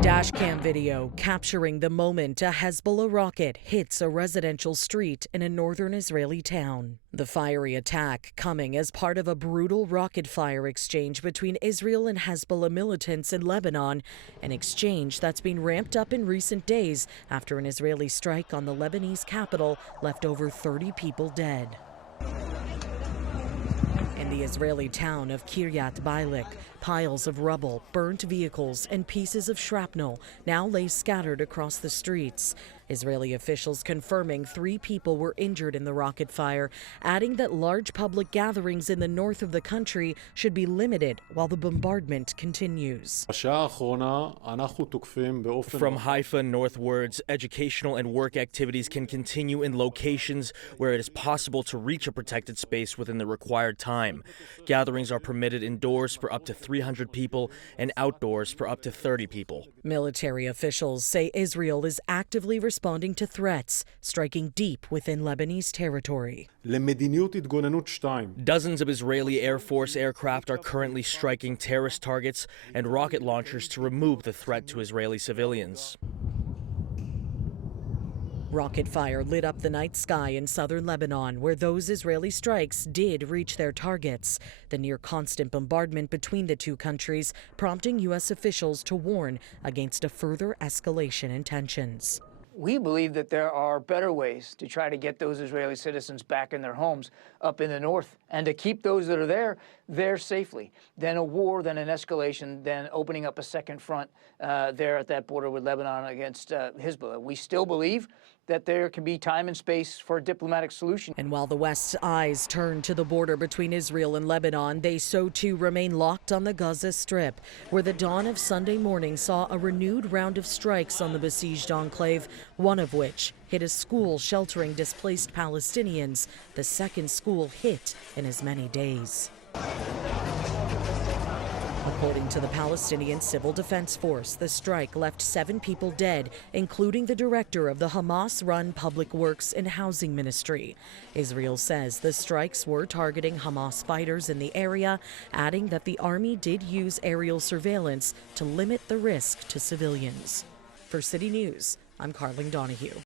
Dashcam video capturing the moment a Hezbollah rocket hits a residential street in a northern Israeli town. The fiery attack coming as part of a brutal rocket fire exchange between Israel and Hezbollah militants in Lebanon, an exchange that's been ramped up in recent days after an Israeli strike on the Lebanese capital left over 30 people dead. In the Israeli town of Kiryat Bailik, piles of rubble, burnt vehicles, and pieces of shrapnel now lay scattered across the streets. Israeli officials confirming 3 people were injured in the rocket fire, adding that large public gatherings in the north of the country should be limited while the bombardment continues. From Haifa northwards, educational and work activities can continue in locations where it is possible to reach a protected space within the required time. Gatherings are permitted indoors for up to 300 people and outdoors for up to 30 people. Military officials say Israel is actively responding to threats, striking deep within Lebanese territory. Dozens of Israeli Air Force aircraft are currently striking terrorist targets and rocket launchers to remove the threat to Israeli civilians. Rocket fire lit up the night sky in southern Lebanon, where those Israeli strikes did reach their targets. The near-constant bombardment between the two countries prompting U.S. officials to warn against a further escalation in tensions. We believe that there are better ways to try to get those Israeli citizens back in their homes up in the north and to keep those that are there safely than a war, than an escalation, than opening up a second front there at that border with Lebanon against Hezbollah. We still believe that there can be time and space for a diplomatic solution. And while the West's eyes turn to the border between Israel and Lebanon, they so too remain locked on the Gaza Strip, where the dawn of Sunday morning saw a renewed round of strikes on the besieged enclave, one of which hit a school sheltering displaced Palestinians, the second school hit in as many days. According to the Palestinian Civil Defense Force, the strike left 7 people dead, including the director of the Hamas-run Public Works and Housing Ministry. Israel says the strikes were targeting Hamas fighters in the area, adding that the army did use aerial surveillance to limit the risk to civilians. For City News, I'm Karling Donoghue.